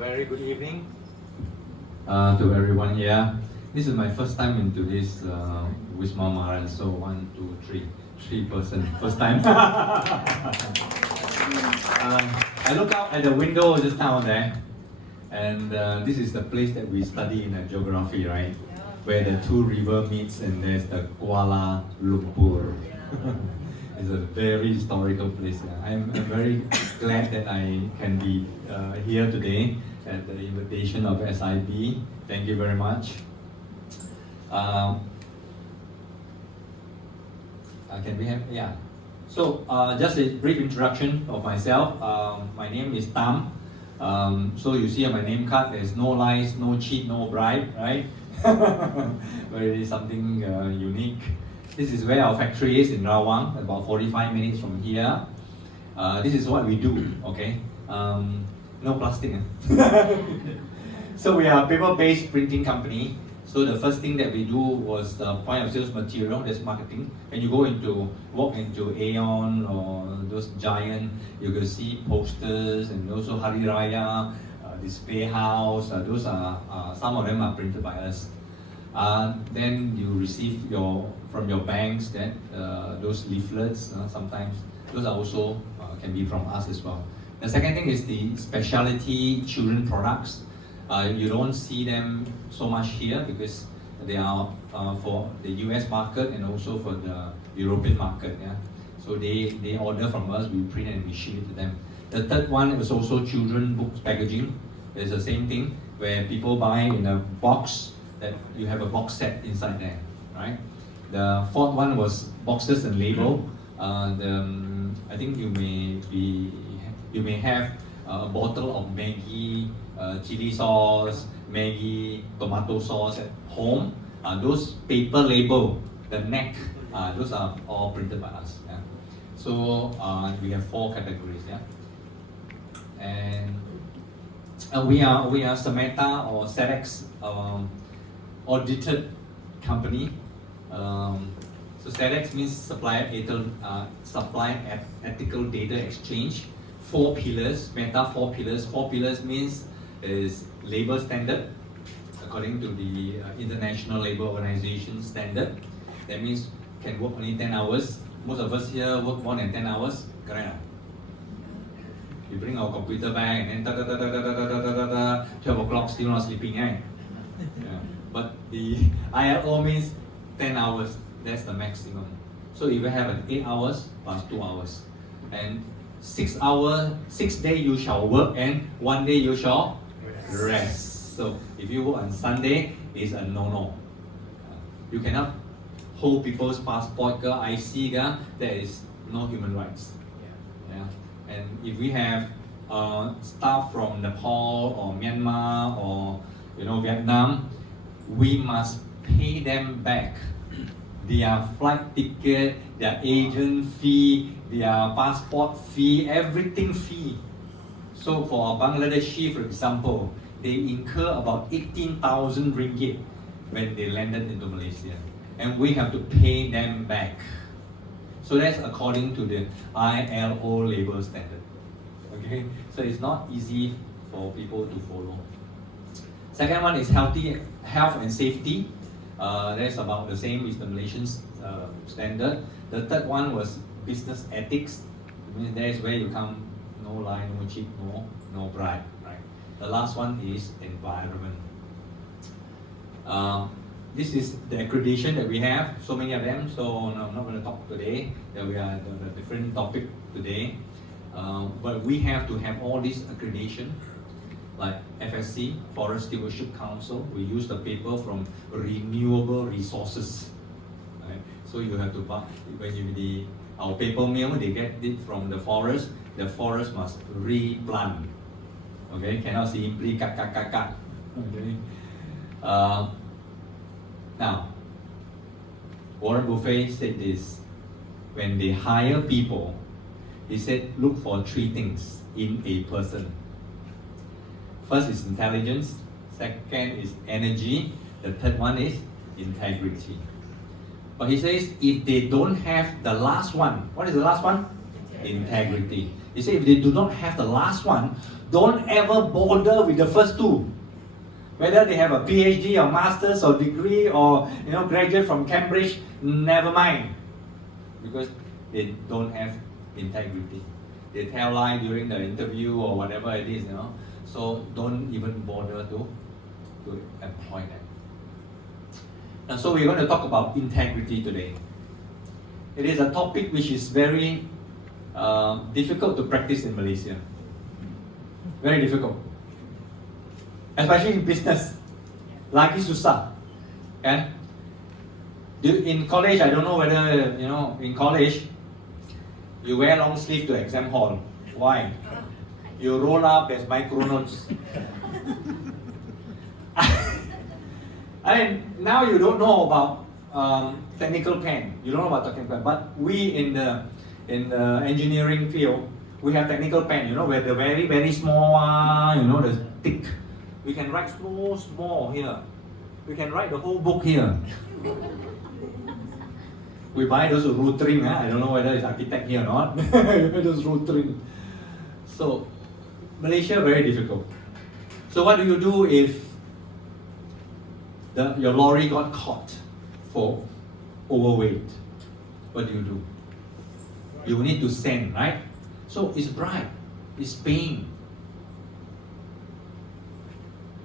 very good evening to everyone here. This is my first time into this Wisma Maran, so 1, 2, 3, 3 person, first time. I look out at the window just down there, and this is the place that we study in geography, right? Where the two river meets and there's the Kuala Lumpur. It's a very historical place. I'm very glad that I can be here today at the invitation of SIB. Thank you very much. Can we have, yeah. So just a brief introduction of myself. My name is Tam. So you see on my name card, there's no lies, no cheat, no bribe, right? Very something unique. This is where our factory is in Rawang, about 45 minutes from here. This is what we do, okay? No plastic. So we are a paper-based printing company. So the first thing that we do was the point of sales material, that's marketing. When you walk into Aeon or those giant, you can see posters and also Hari Raya, display house, those are, some of them are printed by us. Then you receive from your banks that those leaflets, sometimes those are also can be from us as well. The second thing is the specialty children products. You don't see them so much here because they are for the US market and also for the European market. Yeah? So they order from us, we print and we ship it to them. The third one is also children books packaging. It's the same thing where people buy in a box that you have a box set inside there, right? The fourth one was boxes and label. I think you may have a bottle of Maggi chili sauce, Maggi tomato sauce at home. Those paper label, the neck, those are all printed by us. Yeah? So we have 4 categories. Yeah? And we are Sameta or SEDEX audited company. So SEDEX means supply ethical data exchange. 4 pillars, Meta 4 pillars. 4 pillars means is labor standard according to the International Labour Organization standard. That means can work only 10 hours. Most of us here work more than 10 hours. Correct? We bring our computer back and then 12 o'clock still not sleeping, right? Yeah. But the ILO means 10 hours. That's the maximum. So if you have an 8 hours plus 2 hours, and 6 days you shall work and 1 day you shall rest. So if you work on Sunday, it's a no-no. You cannot hold people's passport, IC, there is no human rights. Yeah. And if we have staff from Nepal or Myanmar or Vietnam, we must pay them back their flight ticket, their agent fee, their passport fee, everything fee. So for Bangladeshi, for example, they incur about 18,000 ringgit when they landed into Malaysia, and we have to pay them back. So that's according to the ILO labor standard. Okay, so it's not easy for people to follow. Second one is health and safety. That's about the same as the Malaysian standard. The third one was business ethics. I mean, that's where you come, no lie, no cheat, no bribe, right? The last one is environment. This is the accreditation that we have, so many of them, so I'm not going to talk today, that we are on a different topic today. But we have to have all this accreditation, like FSC, Forest Stewardship Council. We use the paper from renewable resources. Right? So you have to buy, when our paper mill, they get it from the forest must replant. Okay, cannot simply cut. Okay. Now, Warren Buffett said this, when they hire people, he said, look for 3 things in a person. First is intelligence, second is energy, the third one is integrity. But he says, if they don't have the last one, what is the last one? Integrity. He said if they do not have the last one, don't ever bother with the first two. Whether they have a PhD or master's or degree or graduate from Cambridge, never mind. Because they don't have integrity. They tell lie during the interview or whatever it is, So don't even bother to employ them. And so we're going to talk about integrity today. It is a topic which is very difficult to practice in Malaysia. Very difficult. Especially in business. Lagi susah. And in college, I don't know whether, in college, you wear long sleeve to exam hall. Why? You roll up as micro notes. I mean, now you don't know about technical pen. You don't know about technical pen. But we in the engineering field, we have technical pen. Where the very very small one, the thick. We can write small here. We can write the whole book here. We buy those rotring. I don't know whether it's architect here or not. Those rotring. So Malaysia very difficult. So what do you do if your lorry got caught for overweight? What do? You need to send, right? So it's bribe, it's paying.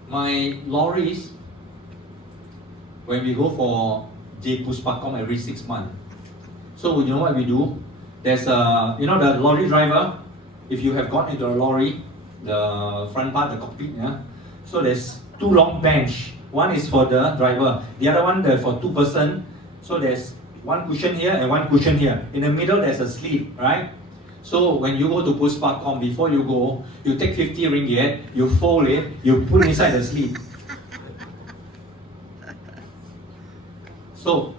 My lorries, when we go for J Puspakom every 6 months. So you know what we do? There's the lorry driver. If you have gone into a lorry, the front part, the cockpit, so there's 2 long bench. One is for the driver, the other one for 2 person. So there's 1 cushion here and 1 cushion here. In the middle there's a sleeve, right? So when you go to Puspakom, before you go, you take 50 ringgit, you fold it, you put inside the sleeve. So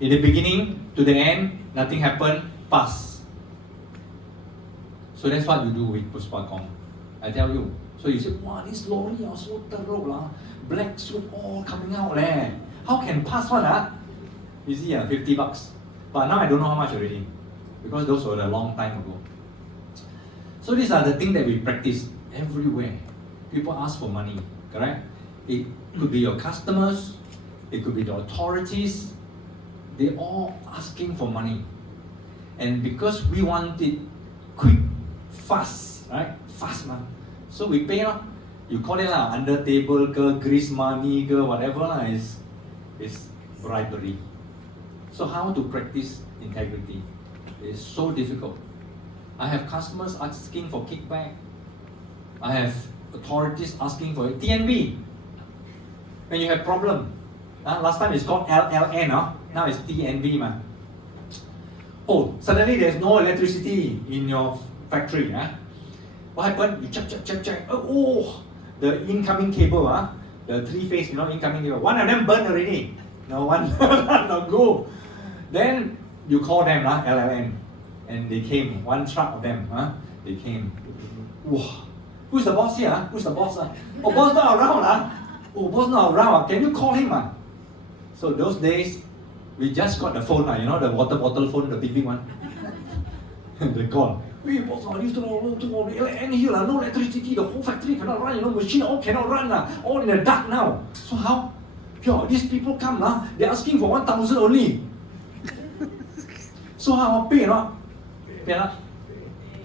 in the beginning to the end, nothing happened, pass. So that's what you do with Puspakom. I tell you. So you say, wow, this lorry are so thorough, black suit all coming out. How can pass one? You see, $50. But now I don't know how much already. Because those were a long time ago. So these are the things that we practice everywhere. People ask for money, correct? It could be your customers, it could be the authorities. They're all asking for money. And because we want it quick, fast, right? Fast, man. So we pay, you call it under table, grease money, whatever, is bribery. So how to practice integrity? It's so difficult. I have customers asking for kickback. I have authorities asking for TNB. When you have problem, last time it's called LLN, now it's TNB, man. Oh, suddenly there's no electricity in your factory. What happened? You check. Oh, the incoming cable, the 3-phase, incoming cable. One of them burned already. No one not go. Then you call them, LLN, and they came. 1 truck of them, they came. Whoa. Who's the boss here? Who's the boss? Oh, boss not around, Oh, boss not around. Can you call him, So those days, we just got the phone, the water bottle phone, the big one. They call. Hey, boss, LLN here, no electricity, the whole factory cannot run, machine all cannot run, all in the dark now. So how? Yo, these people come, they're asking for 1,000 only. So how? Pay, not? Pay, not?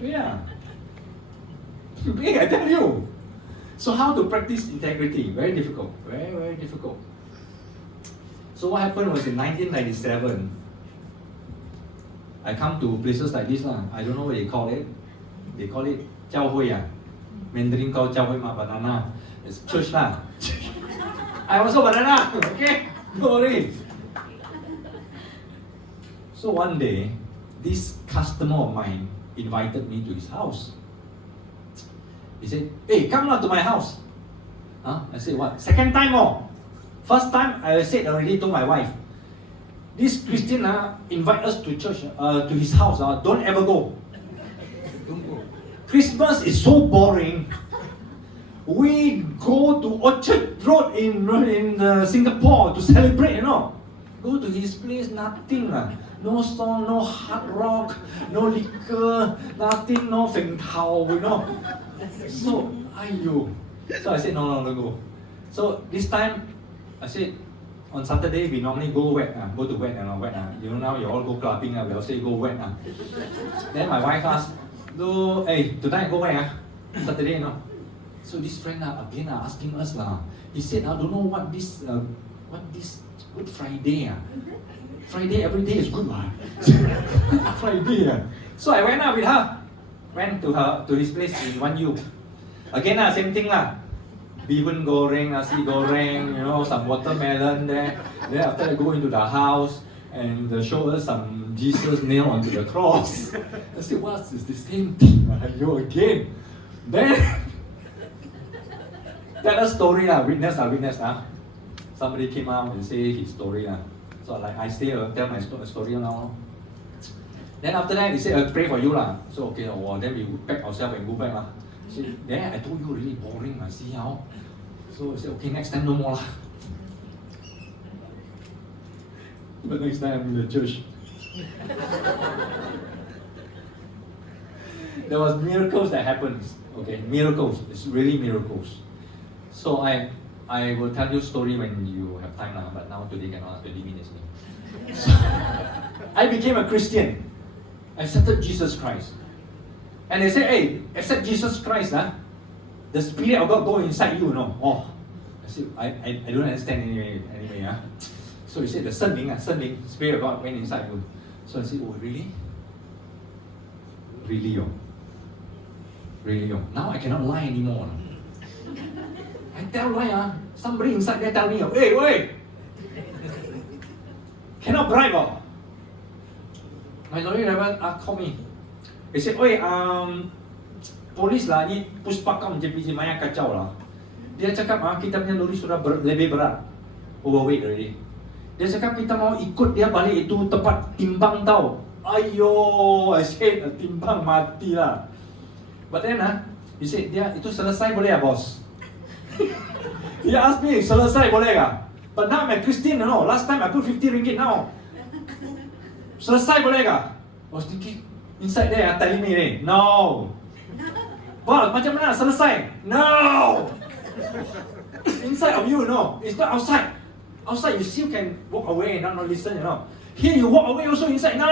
Yeah. Pay, I tell you. So how to practice integrity? Very difficult. Very, very difficult. So what happened was in 1997, I come to places like this, I don't know what they call it. They call it 教会, Mandarin called 教会, banana. It's church. I also banana, okay? Don't worry. So one day, this customer of mine invited me to his house. He said, hey, come to my house. I said, what? Second time more. First time, I said already to my wife, this Christian invite us to church, to his house. Don't ever go. Don't go. Christmas is so boring. We go to Orchard Road in Singapore to celebrate, Go to his place, nothing. no song, no hard rock, no liquor, nothing, no feng tao, you know. So, aiyo. So I said, no, go. So this time, I said, on Saturday we normally go wet, go to wet and wet. You know, now you all go clubbing, we all say go wet. Then my wife asked, hey, tonight go where? Saturday, you know. So this friend again asking us he said, I don't know what this Good Friday. Friday every day is good one. Friday. So I went with her. Went to his place in 1U. Again same thing Bihun goreng, nasi goreng, you know, some watermelon there. Then after I go into the house and they show us some Jesus nailed onto the cross. I said, what is the same thing? You again. Then tell a story witness. Somebody came out and say his story So like I still tell my story now. Then after that they say pray for you So okay, then we pack ourselves and go back So, then I told you really boring see how. So I said okay, next time no more But next time I'm in the church. There was miracles that happens. Okay, miracles. It's really miracles. So I will tell you story when you have time but now today cannot 20 minutes. So, I became a Christian. I accepted Jesus Christ. And they say, hey, accept Jesus Christ, the Spirit of God go inside you, no? Oh, I said, I don't understand anyway. So he said, the 圣灵, Spirit of God went inside you. So I said, oh, really? Really, Really, Now I cannot lie anymore. I tell lie, somebody inside there tell me, hey, wait! Cannot bribe, My lawyer never called me. He said, oi, polis ni puspakam je biji maya kacau Dia cakap kita punya lori sudah lebih berat, overweight already. Dia cakap kita mau ikut dia balik itu tempat timbang tau. Ayo, I said timbang mati lah. But then he said dia itu selesai boleh bos? He asked me selesai boleh But now I'm a Christian, Last time I put 50 ringgit now. Selesai boleh I was thinking. Inside there telling me, no. Boss, macam mana selesai? No. Inside of you, no. It's not outside. Outside you still can walk away and not listen, Here you walk away also inside. No.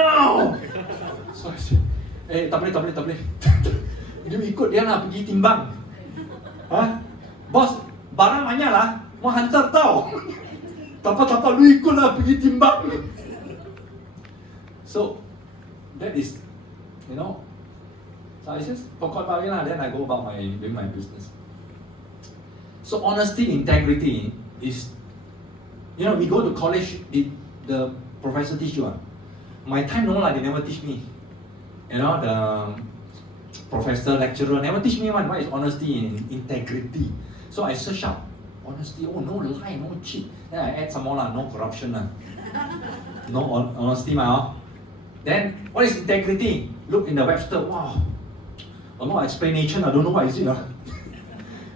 So I said, tak boleh. Dia ikut dia pergi timbang. Bos, barang banyak mau hantar tau. Tak lu ikut pergi timbang. So that is so I just forgot about it then I go about doing my business. So honesty, integrity is, we go to college, the professor teach you. My time they never teach me. The professor, lecturer never teach me what is honesty and integrity. So I search up honesty, no lie, no cheat. Then I add some more no corruption no honesty Then what is integrity? Look in the Webster, wow, a lot of explanation, I don't know what is it.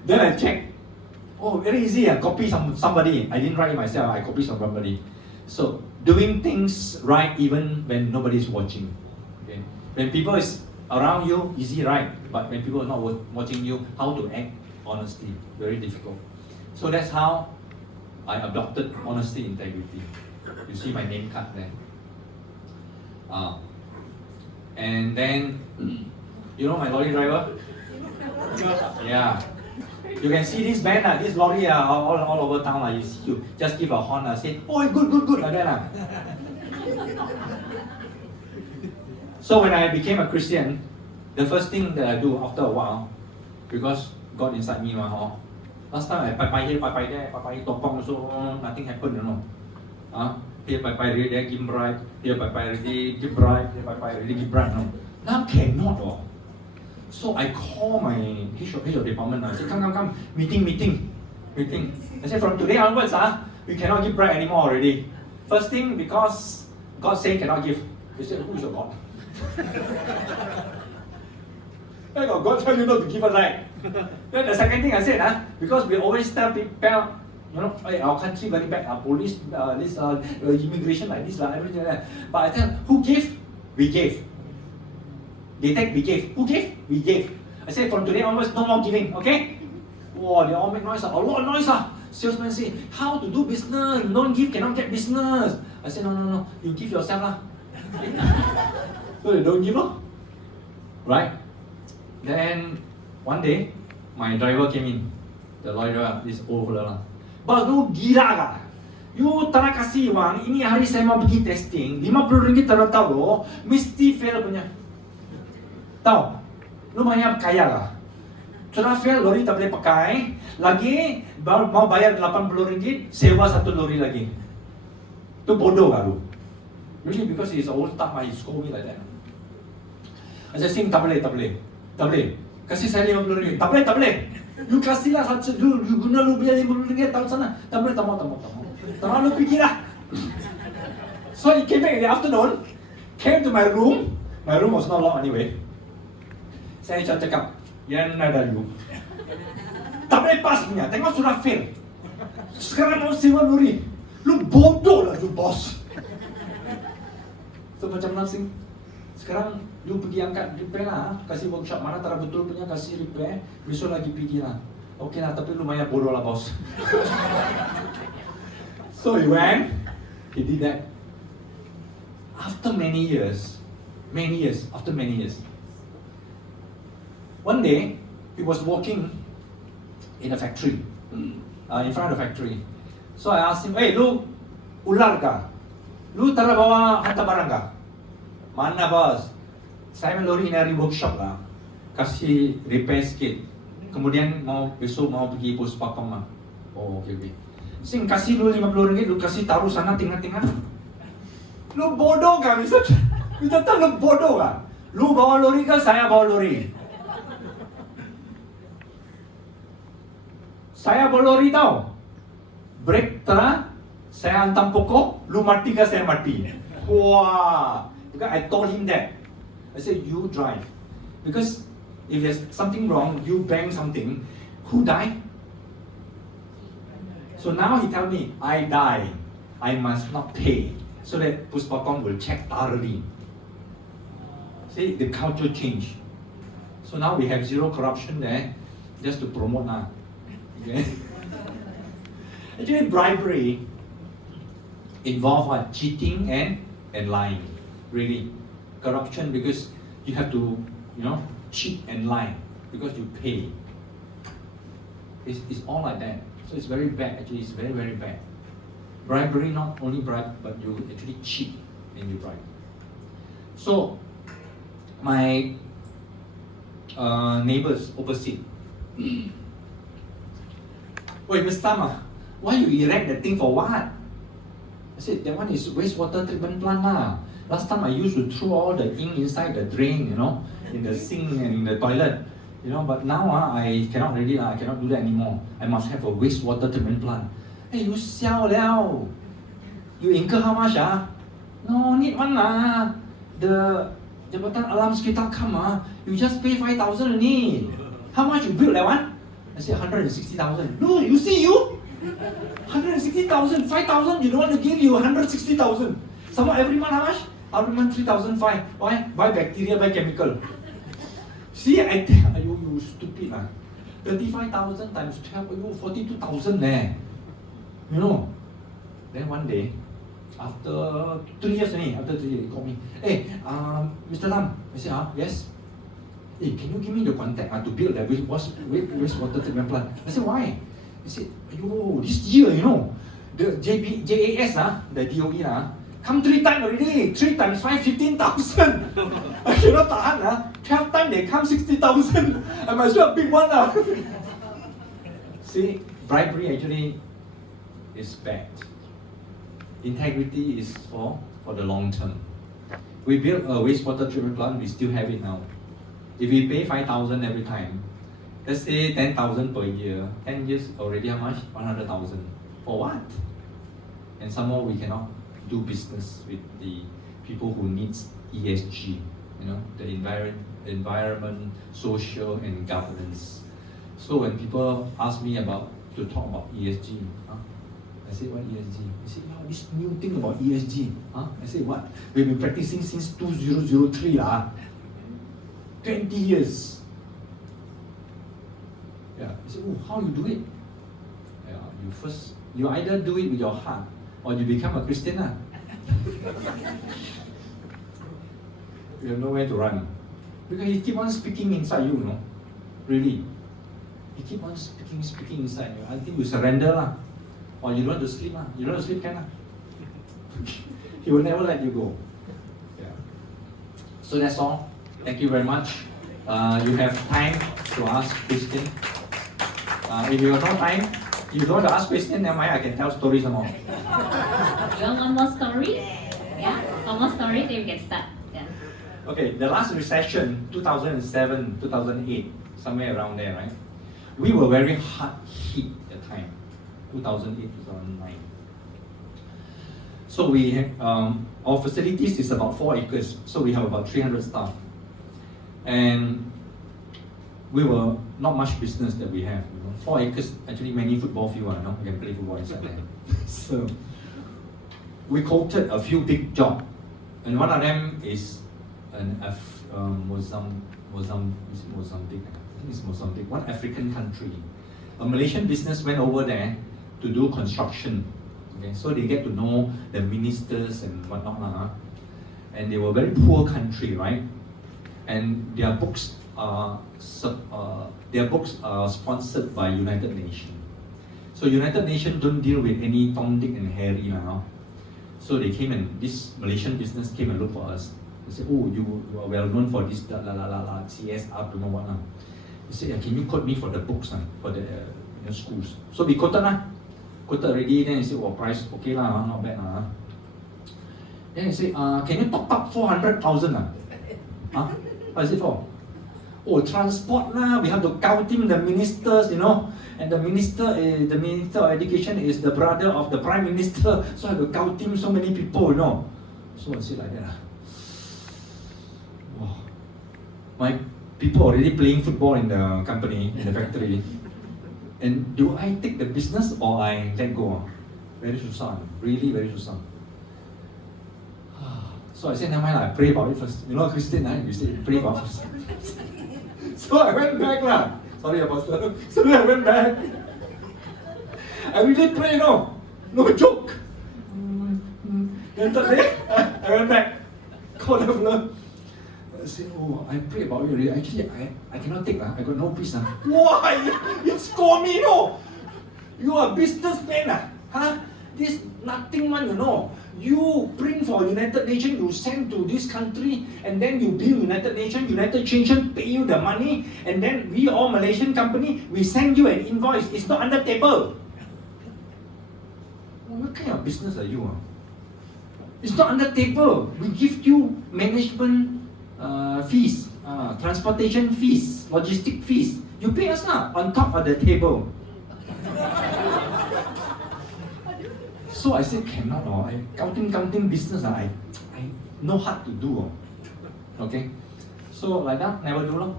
Then I check, very easy, copy somebody. I didn't write it myself, I copied from somebody. So, doing things right even when nobody is watching. Okay? When people is around you, easy, right? But when people are not watching you, how to act honesty, very difficult. So that's how I adopted honesty, integrity. You see my name card there. And then, my lorry driver? Yeah. You can see this van, this lorry all over town. You see, you just give a horn, say, oh, good, like that. So when I became a Christian, the first thing that I do after a while, because God inside me, last time I pai here, pai there, pai topong, so nothing happened, Here pai there give bribe, here pai already give bribe, here pai already give bribe. Now cannot. So I call my head of department. I say, come, meeting. I say, from today onwards, we cannot give bribe anymore already. First thing, because God say cannot give. He said, who is your God? God tell you not to give us right. Then the second thing I said, because we always tell people, You know, hey, our country very bad, our police, immigration like this, everything like that. But I tell them, who gave? We gave. They take, we gave. Who gave? We gave. I say, from today onwards, no more giving, okay? Wow, they all make noise, a lot of noise. Salesman say, how to do business? You don't give, cannot get business. I say, no, you give yourself lah. So they don't give right? Then one day, my driver came in. The lorry driver, this old fella lah. Bang, lu gila kah? You tak nak kasih wang, ini hari saya mau pergi testing, RM50 tak tahu lo, mesti fail punya. Tahu? Lu banyak kaya kah? Sudah fail, lori tak boleh pakai, lagi mau bayar RM80, sewa satu lori lagi. Itu bodoh kah lu? Really, because he's old stuff, he scold me like that. I said, Sing, tak boleh. Kasih saya RM50. Tak boleh. You kasih lah satu, you guna lu biar RM50 tahu sana. Tak boleh, tak mau. Terlalu pergi lah. So he came back in the afternoon, came to my room. My room was not locked anyway. Saya cakap, yang ada you. Tak boleh pas punya, tengok sudah fail. Sekarang mau sewa lori. Lu bodoh lah you bos. So macam mana sih? Sekarang you pergi angkat repair lah, kasih workshop mana tak betul punya kasih repair, besok lagi pergi lah. Okay lah, tapi lumayan bodoh lah bos. So he went, he did that. After many years, one day he was walking in a factory, in front of the factory. So I asked him, hey, lu ular kah? Lu tara bawa hantar barang kah? Mana bos? Saya lori dari workshop lah, kasih repair sikit. Kemudian besok mau pergi Puspakom lah. Oh, okay. Sing kasih lu RM50, lu kasih taruh sana tengah-tengah. Lu bodoh kah? Kita tahu lu bodoh kah? Lu bawa lori kah? Saya bawa lori. Saya bawa lori tau. Brake terah, saya hantam pokok, lu mati kah? Saya mati. Wah, because I told him that. I said, you drive. Because if there's something wrong, you bang something, who die? So now he tell me, I die. I must not pay. So that Puspakom will check thoroughly. See, the culture change. So now we have zero corruption there, just to promote now. Okay? Actually, bribery involve cheating and lying. Really. Corruption because you have to, cheat and lie because you pay. It's all like that. So it's very bad. Actually, it's very, very bad. Bribery, not only bribe, but you actually cheat and you bribe. So my neighbors opposite. Wait, Mr. Tama, why you erect that thing for what? I said, that one is wastewater treatment plant lah. Last time I used to throw all the ink inside the drain, in the sink and in the toilet. But now I cannot really, I cannot do that anymore. I must have a wastewater treatment plant. Hey, you sell liao. You incur how much? No, need one lah. The Jabatan Alam Sekitar come, you just pay 5,000 only. How much you build that one? I said 160,000. No, you see you? 160,000, 5,000, you don't want to give you 160,000. Someone every month how much? Every month 3,500. Why? Buy bacteria, buy chemical. See, I tell you stupid lah. 35,000 times 12, 42,000 leh. Then one day, after 3 years, he called me. Hey, Mr. Lam. I said, yes. Hey, can you give me the contact to build that wastewater treatment plant? I said, why? He said, this year, the JAS, the DOE, come 3 times already. 3 times 5, 15,000. I cannot tahan. 12 times they come 60,000. I might as well pick one. See, bribery actually is bad. Integrity is for the long term. We built a wastewater treatment plant, we still have it now. If we pay 5,000 every time, let's say 10,000 per year, 10 years already how much? 100,000. For what? And some more we cannot do business with the people who needs ESG, the environment, social and governance. So when people ask me about to talk about ESG. Huh? I said, what ESG? He said, yeah, this new thing about ESG. Huh? I said, what? We've been practicing since 2003. 20 years. Yeah. He said, oh, how you do it? Yeah, you either do it with your heart or you become a Christian. You have nowhere to run. Because he keep on speaking inside you, no? Really. He keep on speaking inside you until you surrender. Or you don't want to sleep. You don't want to sleep, can? He will never let you go. Yeah. So that's all. Thank you very much. You have time to ask questions. If you have no time, you don't want to ask questions, never mind, I can tell stories some more. You want one more story? Yeah? One more story, then we can start. Yeah. Okay, the last recession, 2007, 2008, somewhere around there, right? We were very hard hit at the time, 2008, 2009. So we have, our facilities is about 4 acres, so we have about 300 staff. And we were not much business that we have. 4 acres, actually many football fields, we can play football inside there. So we quoted a few big jobs, and one of them is Mozambique. I think it's Mozambique, one African country. A Malaysian business went over there to do construction. Okay, so they get to know the ministers and whatnot, and they were a very poor country, right? And their books are sponsored by United Nations. So United Nations don't deal with any Tom, Dick, and Harry now. So they came and this Malaysian business came and looked for us. They said, "Oh, you are well known for this CSR, don't know what." They said, "Can you quote me for the books for the schools?" So we quoted already. Then he said, "Oh, price okay lah, not bad lah." Then he said, "Can you top up 400,000 Huh? What is it for?" "Oh, transport lah. We have to counting the ministers, and the minister of education is the brother of the prime minister, so I have to counting so many people, So I said like that. Wow. My people already playing football in the company, in the factory. And do I take the business or I let go? Very susah, really very susah. So I said, never mind, I pray about it first. Christian, you say pray about it first. So I went back lah. Sorry, Apostle. So I went back. I really pray, no joke. Then third day, I went back. Called the fellow. I said, "Oh, I pray about it already. Actually, I cannot take I got no peace Why? You score me, You are a businessman This nothing one, You bring for United Nations, you send to this country, and then you bill United Nations pay you the money, and then we all Malaysian company, we send you an invoice. It's not under table. What kind of business are you? It's not under table. We give you management fees, transportation fees, logistic fees. You pay us on top of the table. So I said, cannot, counting business, I no hard to do. Okay? So like that, never do.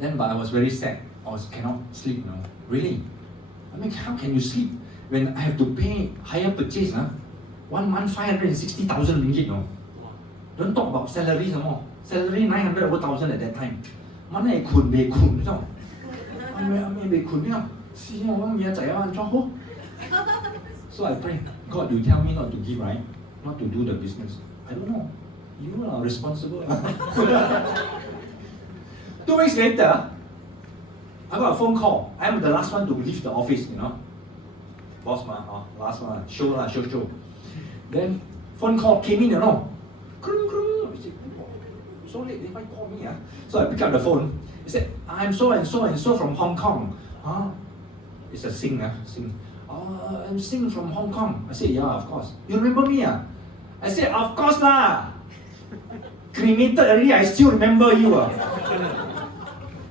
Then, but I was very sad. I cannot sleep, Really? I mean, how can you sleep when I have to pay higher purchase, 1 month 560,000 ringgit, Don't talk about salary some more. Salary 900 over 1,000 at that time. Mana ikut bekun, So I pray, God, you tell me not to give, right? Not to do the business. I don't know. You are responsible. 2 weeks later, I got a phone call. I'm the last one to leave the office, Boss last one, show. Then phone call came in, So late, they might call me. So I pick up the phone. He said, "I'm so and so and so from Hong Kong." It's a Sing. I'm Sing from Hong Kong. I said, "Yeah, of course." "You remember me?" I said, "Of course lah. Cremated already, I still remember you."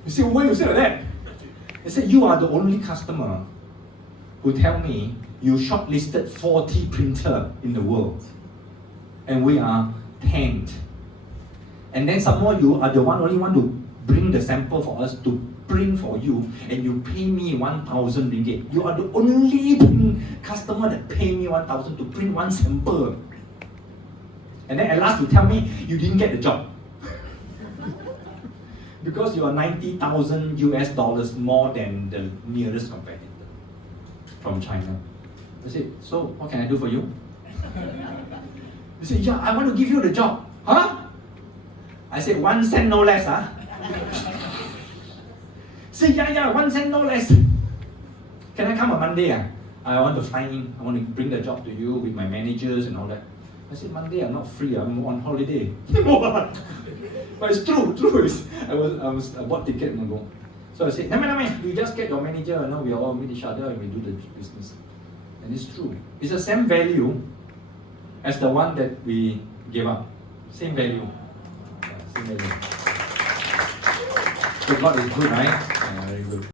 You say, "Why you say like that?" I said, "You are the only customer who tell me you shortlisted 40 printer in the world, and we are 10. And then some more, you are the only one to bring the sample for us to print for you and you pay me 1,000 ringgit. You are the only customer that pay me 1,000 to print one sample. And then at last you tell me you didn't get the job. Because you are 90,000 US dollars more than the nearest competitor from China. I said, so what can I do for you? He said, yeah, I want to give you the job. Huh? I said, 1 cent no less, huh? He said, yeah, 1 cent no less. Can I come on Monday? I want to fly in. I want to bring the job to you with my managers and all that. I said, Monday I'm not free, I'm on holiday. But it's true. I bought ticket and go. So I said, no, you just get your manager, we all meet each other and we do the business. And it's true. It's the same value as the one that we gave up. Same value. Yeah, same value. So God is good, right? Very good.